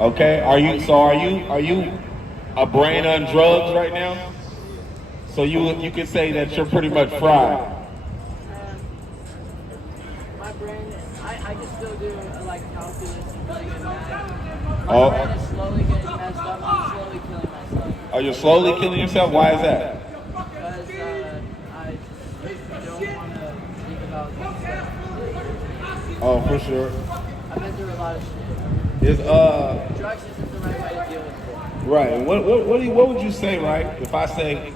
Okay. Are you a brain on drugs right now? So you can say that you're pretty much fried. My brain, I can still do like calculus and really good math. My brain Oh, is slowly getting messed up. I'm slowly killing myself. are you slowly killing yourself? Why is that? Because I don't want to think about stuff. Oh, for sure. I've been through a lot of shit. Is Drugs isn't the right way to deal with it. right. What would you say, right? If I say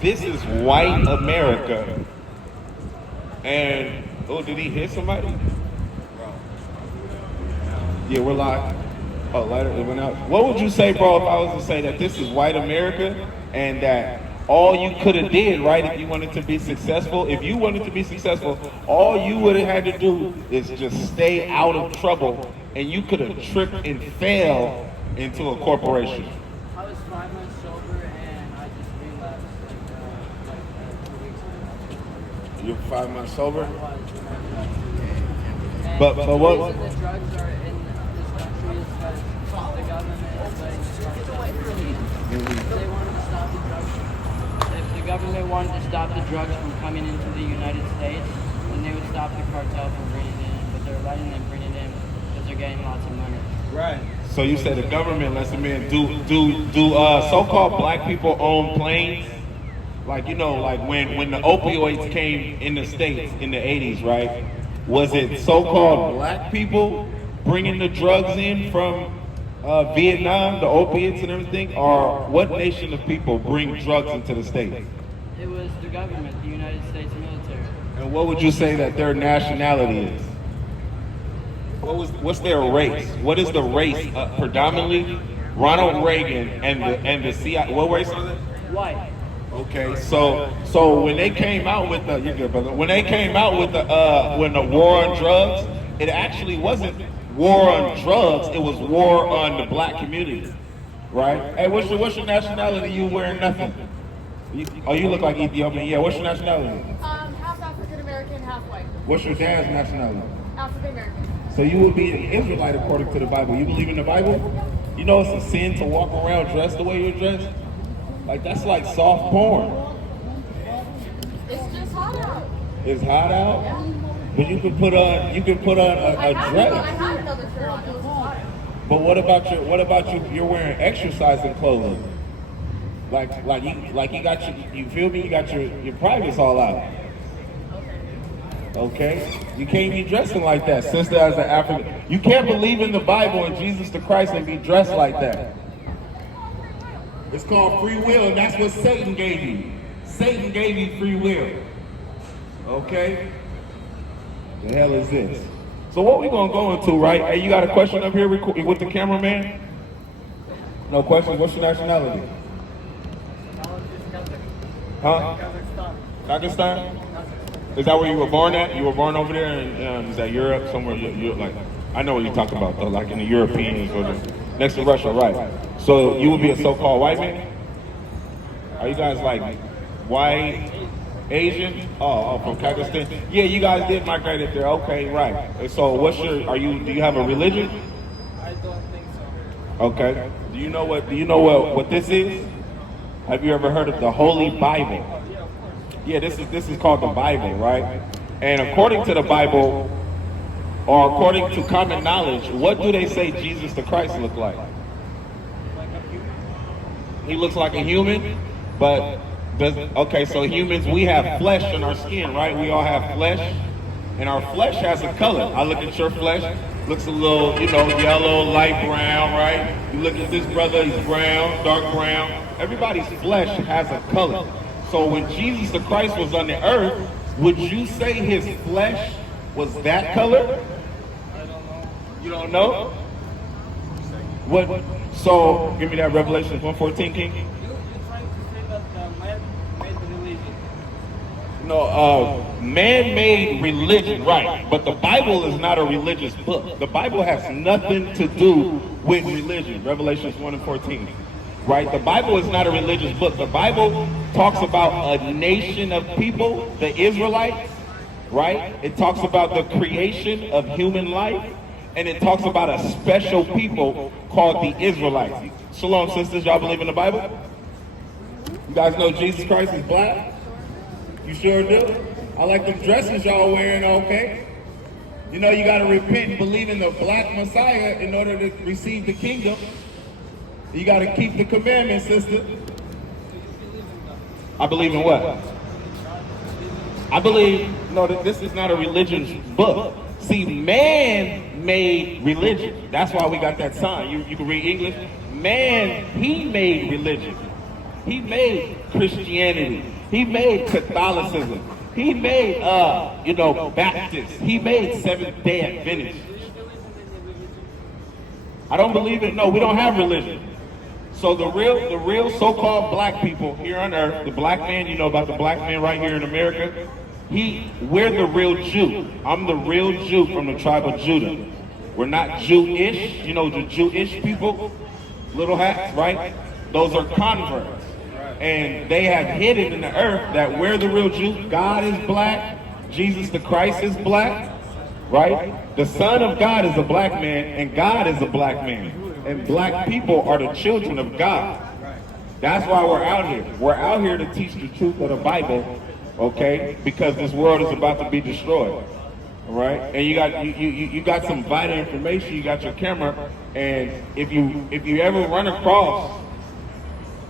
this is white America, and oh, did he hit somebody? Yeah, we're live. Oh, lighter, it went out. What would you say, bro, if I was to say that this is white America and that all you could have did, right, if you wanted to be successful, if you wanted to be successful, all you would have had to do is just stay out of trouble, and you could have tripped and fell into a corporation. I was 5 months sober and I just relapsed like 2 weeks ago. You're 5 months sober? I was. But The what? reason the drugs are in this country is because the government is letting the cartels proceed. If they wanted to stop the drugs, if the government wanted to stop the drugs from coming into the United States, then they would stop the cartel from bringing it in. But they're letting them bring it in because they're getting lots of money. Right. So you said the government lets them in. Do so-called black people own planes? Like, you know, like when the opioids came in the States in the 80s, right? Was it so-called black people bringing the drugs in from Vietnam, the opiates and everything? Or what nation of people bring drugs into the States? It was the government, the United States military. And what would you say that their nationality is? What's their race? What is the race? Predominantly Ronald Reagan and the CIA. What race is it? White. Okay, so when they came out with the, you're good, brother. When they came out with when the war on drugs, it actually wasn't war on drugs. It was war on the black community, right? Hey, what's your nationality? You wearing nothing? You look like Ethiopian. Yeah, what's your nationality? Half African American, half white. What's your dad's nationality? African American. So you would be an Israelite according to the Bible. You believe in the Bible? You know it's a sin to walk around dressed the way you're dressed? Like, that's like soft porn. It's just hot out. It's hot out? Yeah. But you can put on a I dress. had another shirt on. It was hot. But what about you're wearing exercising clothing? Like you got you feel me? You got your privates all out. Okay? You can't be dressing like that. Sister, as an African, you can't believe in the Bible and Jesus the Christ and be dressed like that. It's called free will, and that's what Satan gave you. Satan gave you free will. Okay? The hell is this? So what we gonna go into, right? Hey, you got a question up here with the cameraman? No question. What's your nationality? Huh? Pakistan? Is that where you were born at? You were born over there, and is that Europe somewhere? You're like, I know what you're talking about though, like in the Europeans or next to Russia, right? So you would be a so-called white man? Are you guys like white, Asian? Oh, from Pakistan? Yeah, you guys did migrate it there. Okay, right. And so do you have a religion? I don't think so. Okay. Do you know what this is? Have you ever heard of the Holy Bible? Yeah, this is called the Bible, right? And according to the Bible, or according to common knowledge, what do they say Jesus the Christ looked like? He looks like a human, but okay, so humans, we have flesh in our skin, right? We all have flesh, and our flesh has a color. I look at your flesh, looks a little, yellow, light brown, right? You look at this brother, he's brown, dark brown. Everybody's flesh has a color. So when Jesus the Christ was on the earth, would you say his flesh was that color? I don't know. You don't know? What? So give me that Revelation 1:14, King. You're trying to say that man-made religion. No, man-made religion, right? But the Bible is not a religious book. The Bible has nothing to do with religion. Revelations 1:14. Right? The Bible is not a religious book. The Bible talks about a nation of people, the Israelites, right? It talks about the creation of human life. and it talks about a special people called the Israelites. Shalom, sisters. Y'all believe in the Bible? You guys know Jesus Christ is black? You sure do? I like them dresses y'all wearing, okay? You know you gotta repent and believe in the black Messiah in order to receive the kingdom. You gotta keep the commandments, sister. I believe in what? I believe, no, this is not a religion book. See, man made religion. That's why we got that sign. You can read English. Man, he made religion. He made Christianity. He made Catholicism. He made, Baptist. He made Seventh-day Adventist. I don't believe it. No, we don't have religion. So the real so-called black people here on earth, the black man, you know about the black man right here in America, we're the real Jew. I'm the real Jew from the tribe of Judah. We're not Jewish, you know, the Jewish people, little hats, right? Those are converts. And they have hidden in the earth that we're the real Jew. God is black. Jesus the Christ is black, right? The Son of God is a black man, and God is a black man. And black people are the children of God. That's why we're out here. We're out here to teach the truth of the Bible, okay? Because this world is about to be destroyed, all right? And you got some vital information. You got your camera, and if you ever run across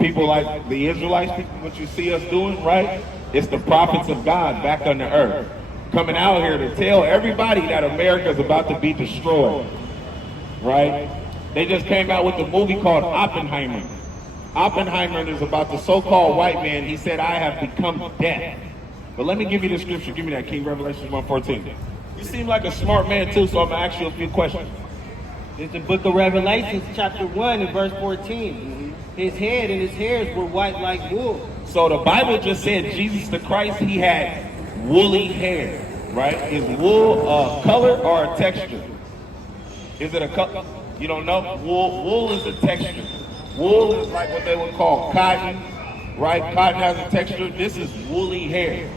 people like the Israelites, what you see us doing, right? It's the prophets of God back on the earth, coming out here to tell everybody that America is about to be destroyed, right? They just came out with a movie called Oppenheimer. Oppenheimer is about the so-called white man. He said, I have become death. But let me give you the scripture. Give me that, King, Revelation 1:14. You seem like a smart man too, so I'm gonna ask you a few questions. It's the book of Revelations, chapter 1 and verse 14. His head and his hairs were white like wool. So the Bible just said Jesus the Christ, he had woolly hair, right? Is wool a color or a texture? Is it a color? You don't know? Wool is a texture. Wool is like what they would call cotton, right? Cotton has a texture. This is woolly hair.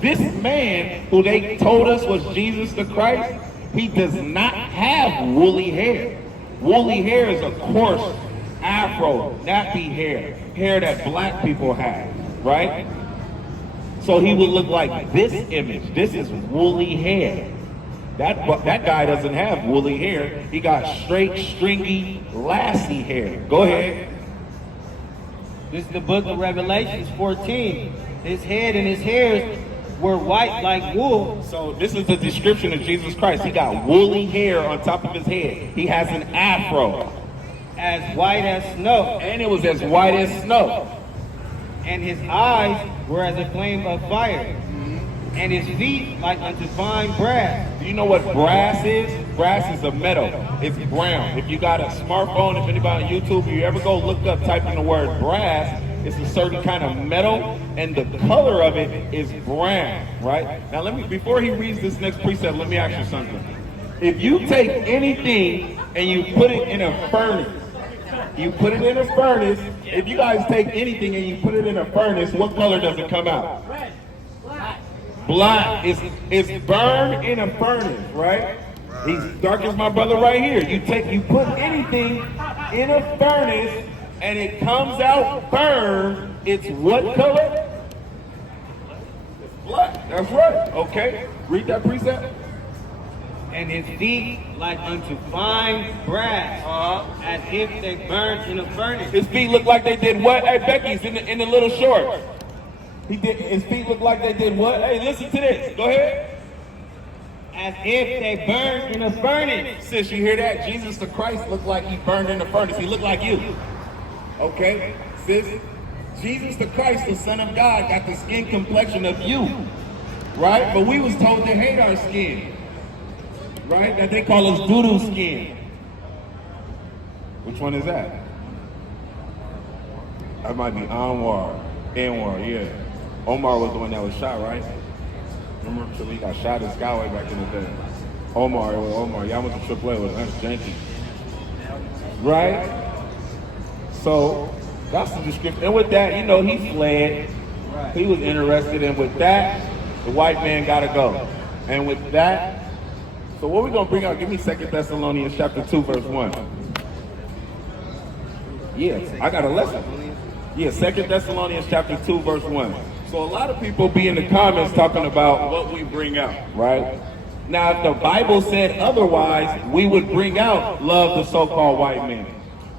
This man who they told us was Jesus the Christ, he does not have woolly hair. Woolly hair is a coarse, afro, nappy hair that black people have, right? So he would look like this image. This is woolly hair. That guy doesn't have woolly hair. He got straight, stringy, lassie hair. Go ahead. This is the book of Revelations 14. His head and his hairs were white like wool. So this is the description of Jesus Christ. He got woolly hair on top of his head. He has an afro. As white as snow. And it was as white as snow. And his eyes were as a flame of fire. And his feet like unto fine brass. Do you know what brass is? Brass is a metal. It's brown. If you got a smartphone, if anybody on YouTube, if you ever go look up, type in the word brass, it's a certain kind of metal, and the color of it is brown, right? Now before he reads this next precept, let me ask you something. If you take anything and you put it in a furnace, if you guys take anything and you put it in a furnace, what color does it come out? Black. It's burned in a furnace, right? He's dark as my brother right here. You put anything in a furnace and it comes out burned, it's what color? It's black. That's right. Okay. Read that precept. And his feet like unto fine brass, as if they burned in a furnace. His feet look like they did what? Hey, Becky's in the little shorts. His feet look like they did what? Hey, listen to this. Go ahead. As if they burned in a furnace. Sis, you hear that? Jesus the Christ looked like he burned in a furnace. He looked like you. Okay? Sis? Jesus the Christ, the Son of God, got the skin complexion of you. Right? But we was told to hate our skin. Right? That they call us doo-doo skin. Which one is that? That might be Anwar, yeah. Omar was the one that was shot, right? Remember until he got shot in Skyway back in the day. Omar. Y'all went to AAA with Hunter Jenkins. Right? So, that's the description. And with that, he fled. He was interested, and with that, the white man gotta go. And with that, So what we gonna bring out? Give me 2 Thessalonians chapter 2, verse 1. Yeah, I got a lesson. Yeah, 2 Thessalonians chapter 2, verse 1. So a lot of people be in the comments talking about what we bring out, right? Now, if the Bible said otherwise, we would bring out love the so-called white man.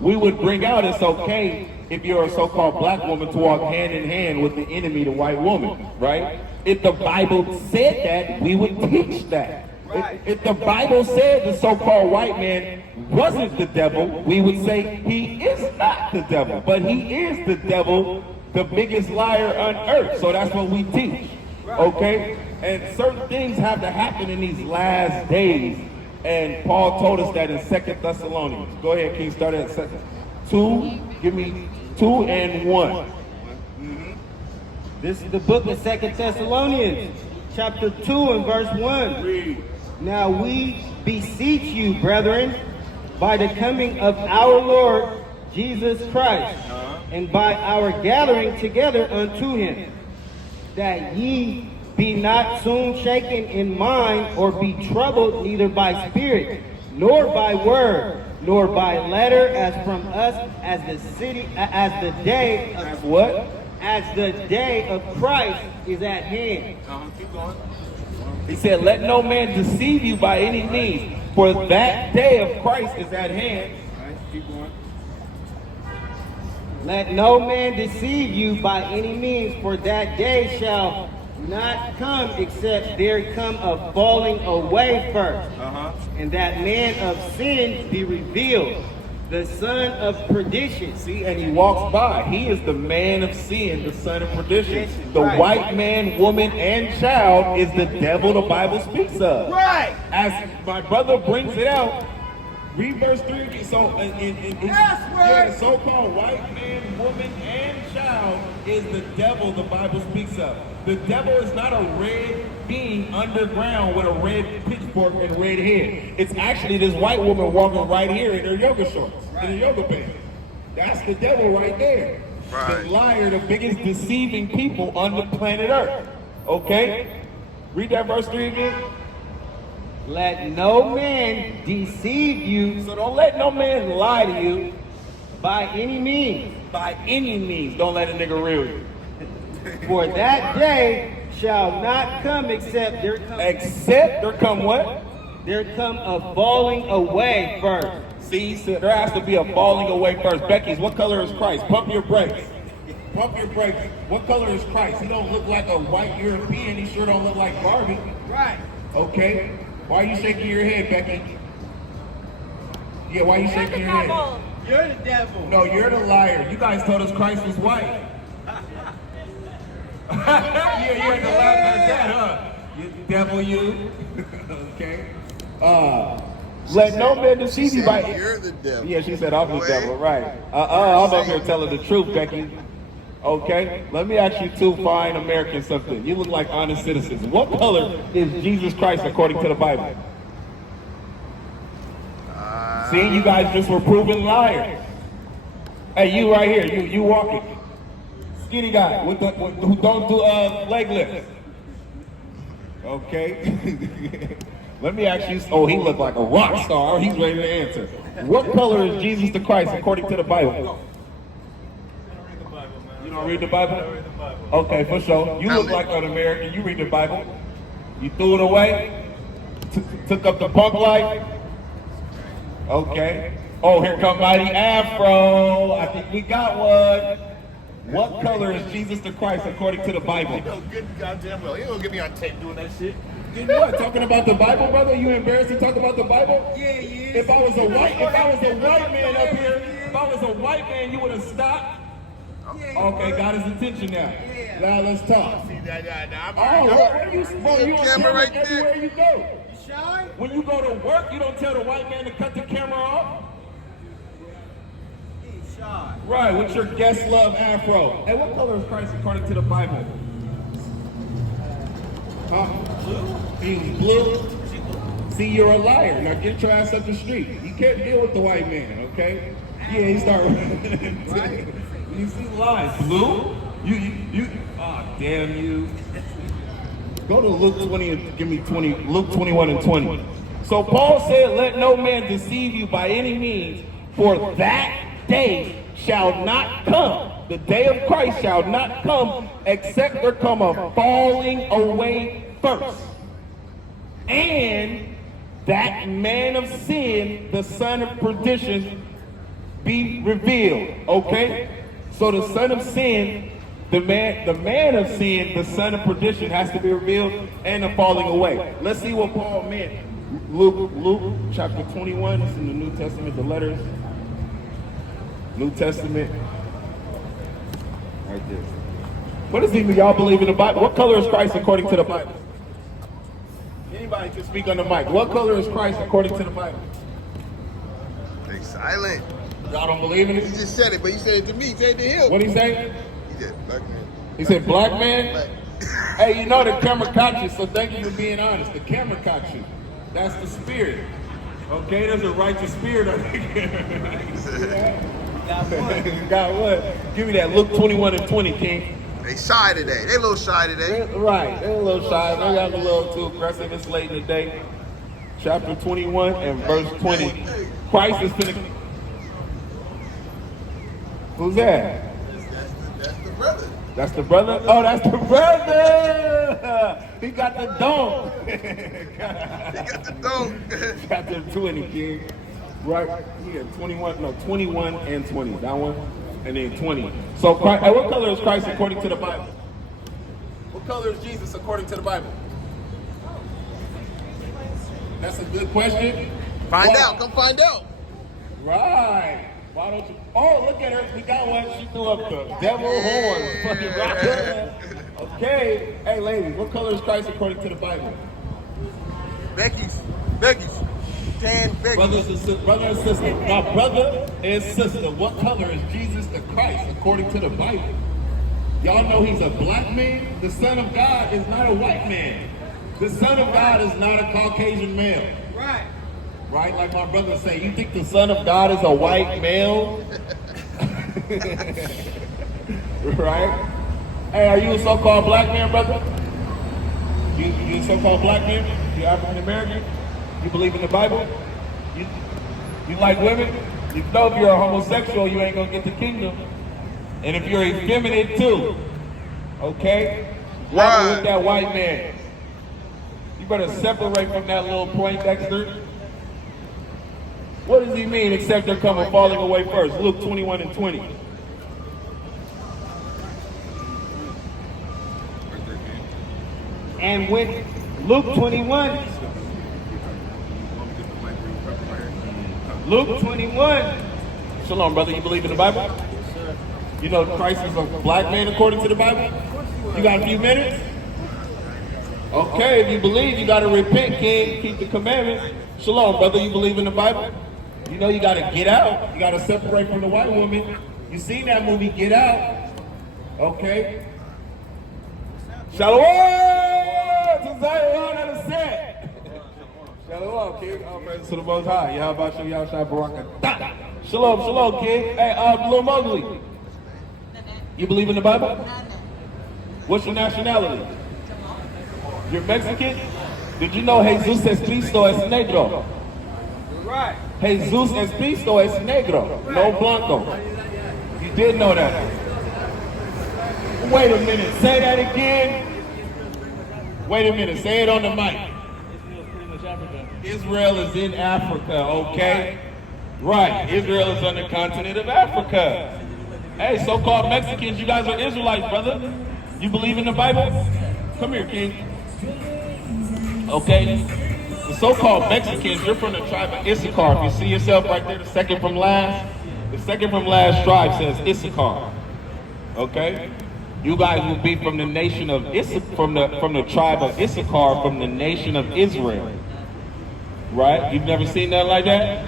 We would bring out it's okay if you're a so-called black woman to walk hand in hand with the enemy, the white woman, right? If the Bible said that, we would teach that. If the Bible said the so-called white man wasn't the devil, we would say he is not the devil, but he is the devil, the biggest liar on earth. So that's what we teach, okay? And certain things have to happen in these last days, and Paul told us that in 2 Thessalonians. Go ahead, King, start at 2. Give me 2 and 1. This is the book of 2 Thessalonians, chapter 2 and verse 1. Read. Now we beseech you, brethren, by the coming of our Lord Jesus Christ, and by our gathering together unto him, that ye be not soon shaken in mind, or be troubled neither by spirit, nor by word, nor by letter, as from us, as the day of As what? As the day of Christ is at hand. Keep going. He said, let no man deceive you by any means, for that day of Christ is at hand. All right, keep going. Let no man deceive you by any means, for that day shall not come except there come a falling away first, and that man of sin be revealed, the son of perdition. See, and he walks by. He is the man of sin, the son of perdition. The Right. white man, woman, and child is the devil the Bible speaks of. Right. As my brother brings it out, read verse 3 again. So, the so-called white man, woman, and child is the devil the Bible speaks of. The devil is not a red being underground with a red pitchfork and red head. It's actually this white woman walking right here in her yoga shorts, in her yoga pants. That's the devil right there. Right. The liar, the biggest deceiving people on the planet Earth. Okay? Read that verse 3 again. Let no man deceive you So don't let no man lie to you by any means, by any means. Don't let a nigga reel you. for that day shall not come except Except there come what? there come a falling away first. See, so there has to be a falling away first. Becky's, what color is Christ? Pump your brakes. Pump your brakes. What color is Christ? He don't look like a white European. He sure don't look like Barbie. Right. Okay? Why are you shaking your head, Becky? Yeah, why are you shaking your head? You're the devil. No, you're the liar. You guys told us Christ was white. Yeah, you had to laugh at that, huh? You devil, you. Okay. Let no man deceive you by. You're the devil. Yeah, she said I'm the Wait. devil, right? I'm up here telling the truth, Becky. Okay. Let me ask you two fine Americans something. You look like honest citizens. What color is Jesus Christ according to the Bible? See, you guys just were proven liars. Hey, you right here, you walking. Skinny guy who don't do leg lifts. Okay. Let me ask you. Oh, he looked like a rock star. He's ready to answer. What color is Jesus the Christ according to the Bible? You don't read the Bible? Okay, for sure. You look like an American. You read the Bible. You threw it away. Took up the punk life. Okay. Oh, here come Mighty Afro. I think we got one. What color is Jesus the Christ according to the Bible? Good goddamn well. You don't get me on tape doing that shit. Did what? Talking about the Bible, brother? You embarrassed to talk about the Bible? Yeah, yeah. If I was a white man up here, if I was a white man, you would have stopped. Okay, got his attention now. Now let's talk. See that? Oh, what are you? Bro, you on Camera camera right there. everywhere you go. Shy? When you go to work, you don't tell the white man to cut the camera off. He's shy. Right, with your guest love afro. Hey, what color is Christ according to the Bible? Blue. He's blue. See, you're a liar. Now get your ass up the street. You can't deal with the white man, okay? Yeah, he start. Right. You see lies. Blue? You. Oh, damn you. Go to Luke 20 and give me 20. Luke 21 and 20. So Paul said, let no man deceive you by any means, for that day shall not come. The day of Christ shall not come except there come a falling away first. And that man of sin, the son of perdition, be revealed. Okay? So the son of sin, the man of sin, the son of perdition has to be revealed, and the falling away. Let's see what Paul meant. Luke chapter 21, it's in the New Testament, the letters. New Testament. Right there. What does he mean? Y'all believe in the Bible? What color is Christ according to the Bible? Anybody can speak on the mic. What color is Christ according to the Bible? They silent. Y'all don't believe in He it? just said it, but you said it to me. Say it to him. What did he say? He said black man. He said black man? Black. Hey, you know the camera caught you, so thank you for being honest. The camera caught you. That's the spirit. Okay, there's a righteous spirit on there. You got what? Give me that. Luke 21 and 20, King. They shy today. They a little shy today. Right, they're a little shy. They got a little too aggressive. It's late in the day. Chapter 21 and verse 20. Christ is finna. Who's that? That's the brother. That's the brother? Oh, that's the brother! He got the dome. He got the dome. Chapter 20, King. Right here, 21 and 20. That one, and then 20. So, Christ, hey, what color is Christ according to the Bible? What color is Jesus according to the Bible? That's a good question. Find Why? out. Come find out. Right. Why don't you? Oh, look at her. We got one. She threw up the devil horn. Fucking rock. Okay. Hey, ladies, what color is Christ according to the Bible? Becky's. Tan Becky. Brothers and sisters, brother and sister. My brother and sister, what color is Jesus the Christ according to the Bible? Y'all know he's a black man? The Son of God is not a white man. The Son of God is not a Caucasian male. Right. Right? Like my brother say, you think the Son of God is a white male? Right? Hey, are you a so-called black man, brother? You a so-called black man? You African American? You believe in the Bible? You like women? You know if you're a homosexual, you ain't gonna get the kingdom. And if you're effeminate too, okay? Walking with that white man. You better separate from that little Poindexter. What does he mean except they're coming falling away first? Luke 21 and 20. And when Luke 21, Luke 21. Shalom, brother. You believe in the Bible? Yes, sir. You know Christ is a black man according to the Bible? You got a few minutes? Okay, if you believe, you got to repent, King. Keep the commandments. Shalom, brother. You believe in the Bible? You know you got to get out. You got to separate from the white woman. You seen that movie, Get Out? Okay. Shalom to Zion and the set. Shalom, King. All praises to the Most High. Y'all about to y'all shot Baraka. Shalom, shalom, King. Hey, Lil Mowgli. You believe in the Bible? What's your nationality? You're Mexican? Did you know Jesus es Cristo es negro? Right. Jesus es Cristo es negro, no blanco. You did know that. Wait a minute, say that again. Wait a minute, say it on the mic. Israel is in Africa, okay? Right, Israel is on the continent of Africa. Hey, so-called Mexicans, you guys are Israelites, brother. You believe in the Bible? Come here, King. Okay? The so-called Mexicans, you're from the tribe of Issachar. If you see yourself right there, the second from last tribe says Issachar. Okay? You guys will be from the nation of from the tribe of Issachar, from the nation of Israel. Right? You've never seen that like that?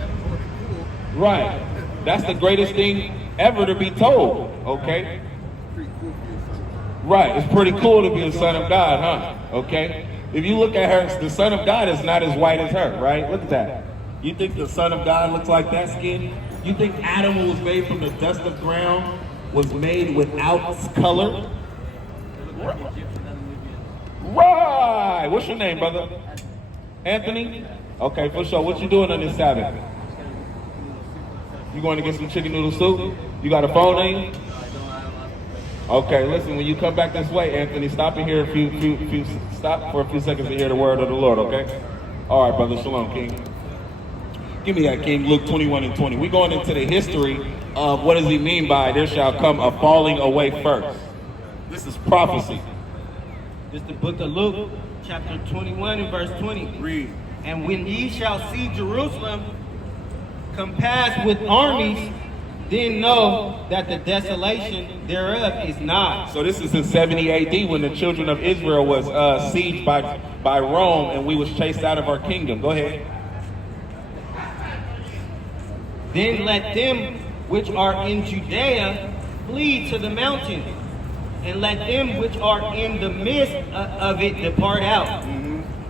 Right. That's the greatest thing ever to be told. Okay? Right. It's pretty cool to be the son of God, huh? Okay? If you look at her, the son of God is not as white as her, right? Look at that. You think the son of God looks like that skin? You think Adam, who was made from the dust of ground, was made without color? Right. What's your name, brother? Anthony? Okay, for sure. What you doing on this Sabbath? You going to get some chicken noodle soup? You got a phone on you? Okay, listen, when you come back this way, Anthony, stop and hear stop for a few seconds to hear the word of the Lord, okay? All right, brother, shalom, King. Give me that, King, Luke 21 and 20. We're going into the history of what does he mean by there shall come a falling away first. This is prophecy. This is the book of Luke, chapter 21 and verse 20. Read. And when ye shall see Jerusalem compassed with armies, then know that the desolation thereof is nigh. So this is in 70 AD when the children of Israel was sieged by Rome and we was chased out of our kingdom. Go ahead. Then let them which are in Judea flee to the mountains, and let them which are in the midst of it depart out.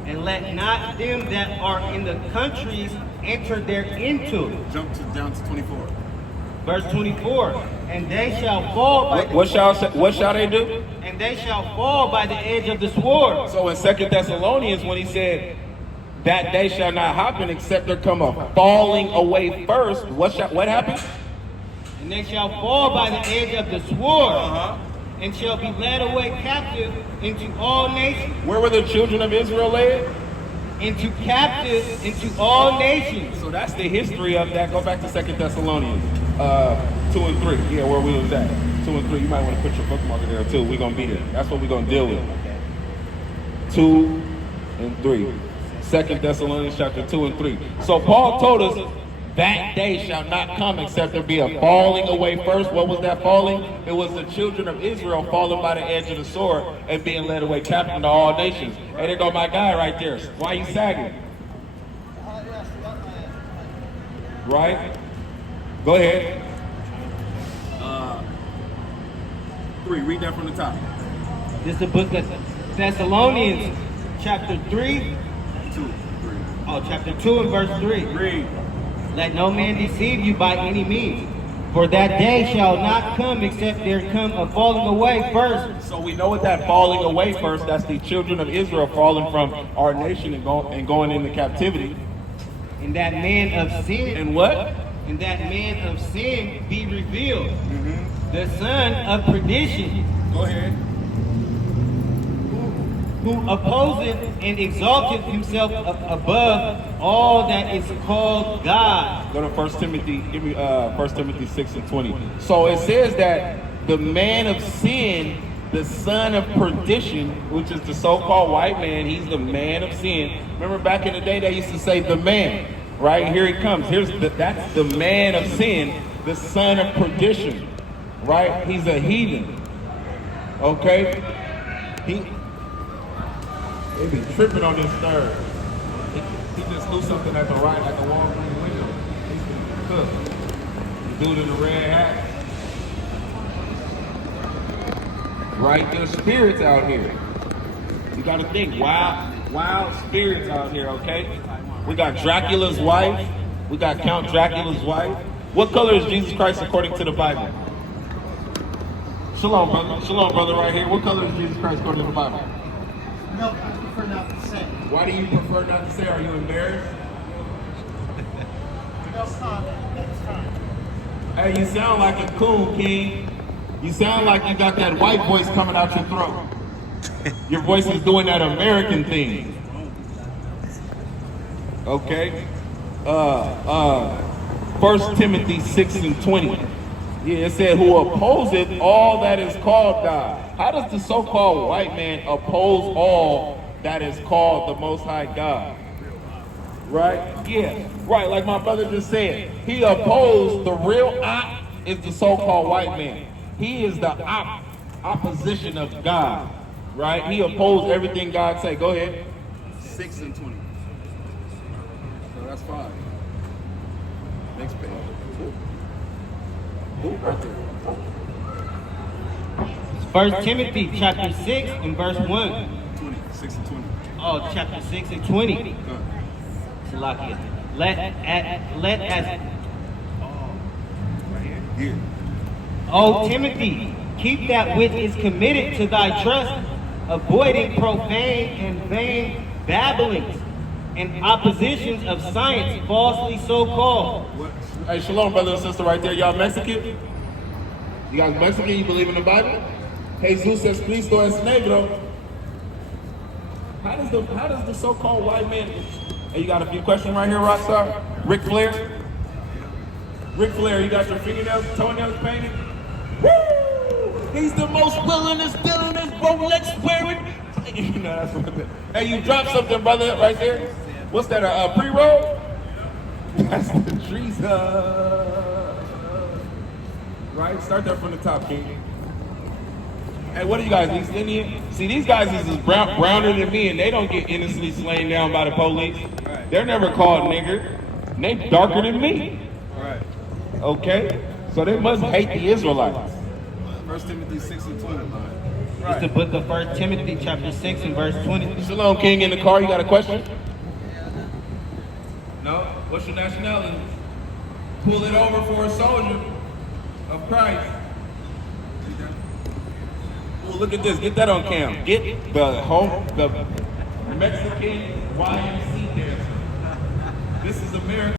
And let not them that are in the countries enter thereinto. Jump down to 24. Verse 24. And they shall fall by What shall they do? and they shall fall by the edge of the sword. So in 2 Thessalonians when he said that day shall not happen except there come a falling away first, what happens? And they shall fall by the edge of the sword, and shall be led away captive into all nations. Where were the children of Israel led? Into captive into all nations. So that's the history of that. Go back to 2 Thessalonians 2 and 3. Yeah, where we was at. 2 and 3. You might want to put your bookmark there too. We're going to be there. That's what we're going to deal with. 2 and 3. 2 Thessalonians chapter 2 and 3. So Paul told us that day shall not come except there be a falling away first. What was that falling? It was the children of Israel falling by the edge of the sword and being led away captive to all nations. Hey, there go my guy right there. Why you sagging? Right? Go ahead. 3, read that from the top. This is the book of Thessalonians, chapter 3. 2, 3. Oh, chapter 2 and verse 3. Read. Let no man deceive you by any means, for that day shall not come except there come a falling away first. So we know what that falling away first, that's the children of Israel falling from our nation and going into captivity. And that man of sin, And what? and that man of sin be revealed, the son of perdition, Go ahead. who opposeth and exalteth himself above all that is called God. Go to 1 Timothy, give me 1 Timothy 6 and 20. So it says that the man of sin, the son of perdition, which is the so-called white man, he's the man of sin. Remember back in the day they used to say the man, right? Here he comes. That's the man of sin, the son of perdition, right? He's a heathen. Okay? They be tripping on this third. He just threw something at the right, like a Walgreens window. He's been cooked. The dude in the red hat. Right? There's spirits out here. You gotta think, wild spirits out here, okay? We got Dracula's wife. We got Count Dracula's wife. What color is Jesus Christ according to the Bible? Shalom, brother. Shalom, brother, right here. What color is Jesus Christ according to the Bible? No, I prefer not to say. Why do you prefer not to say? Are you embarrassed? No comment. Next time. Hey, you sound like a coon, King. You sound like you got that white voice coming out your throat. Your voice is doing that American thing. Okay. 1 Timothy 6 and 20. Yeah, it said, who opposeth all that is called God. How does the so-called white man oppose all that is called the Most High God? Right? Yeah, right, like my brother just said. He opposed the real op is the so-called white man. He is the opposition of God, right? He opposed everything God said. Go ahead. 6 and 20. So that's 5. Next page. Right there. 1 Timothy chapter 6 and verse 1. 20, 6 and 20. Oh, chapter 6 and 20. Salakia. Let as Right here. Here. O Timothy, keep that which is committed to thy trust, avoiding profane and vain babblings, and oppositions of science falsely so called. Hey, shalom, brother and sister, right there. Y'all Mexican? You guys Mexican? You believe in the Bible? Jesus es Cristo es negro. How does the so-called white man? Hey, you got a few questions right here, Rockstar. Ric Flair. Ric Flair, you got your fingernails, toenails painted. Woo! He's the most willingest, dealingest, Rolex wearing. You know that's what. Hey, you dropped something, brother, right there. What's that? A pre-roll? That's the trees. Right? Start that from the top, King. Hey, what are you guys, East Indian? See, these guys is browner than me, and they don't get innocently slain down by the police. They're never called nigger. And they darker than me. Right. Okay? So they must hate the Israelites. 1 Timothy 6 and 20. It's the book of 1 Timothy chapter 6 and verse 20. Shalom, King, in the car. You got a question? No? What's your nationality? Pull it over for a soldier of Christ. Well, look at this. Get that on cam. Get the Mexican YMC dancer. This is America.